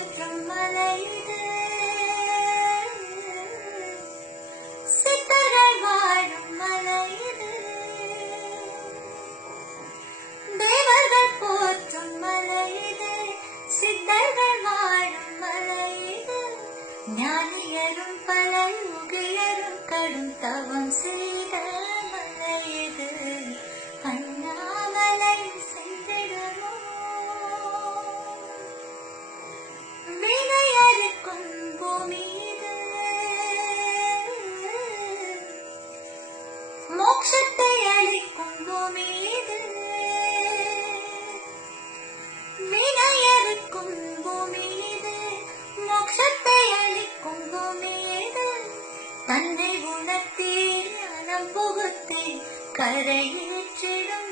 போற்றும் மலை இது, சித்தர்கள் வாழும் மலை இது, தேவர்கள் போற்றும் மலை இது, சித்தர்கள் வாழும் மலை இது, ஞானியரும் பல யுகியரும் கடும் தவம் செய்த மலை இது, அண்ணாமலை சென்றிடுமோ வினையறுக்கும் பூமி இது, மோட்சத்தை அளிக்கும் பூமி இது, வினையறுக்கும் பூமி இது, மோட்சத்தை அளிக்கும் பூமி இது, தன்னை உணர்த்தி ஞானம் புகுத்தி கரையேற்றிடும்